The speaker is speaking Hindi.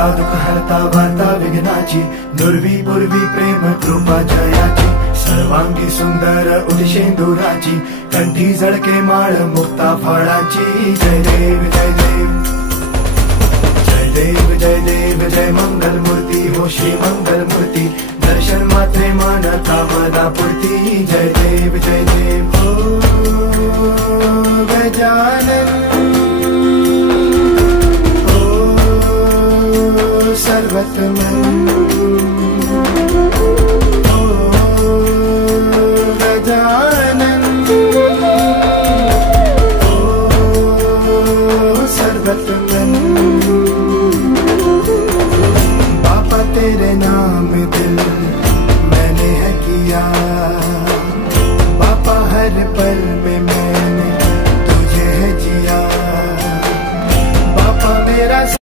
हरता दुःख हरता वार्ता विघ्नाची, दुर्वी पूर्वी प्रेम कृपा जयाची, सर्वांगी सुंदर उदिशेंदुराची, कंठी झळके माळ मुक्ता फळाची. जय देव जय देव जय देव जय देव जय मंगल मूर्ती हो श्री मंगल मूर्ती, दर्शन मात्रे मन कामना पूर्ती. जय देव जय देव हो गजानन हो सर्वतमन.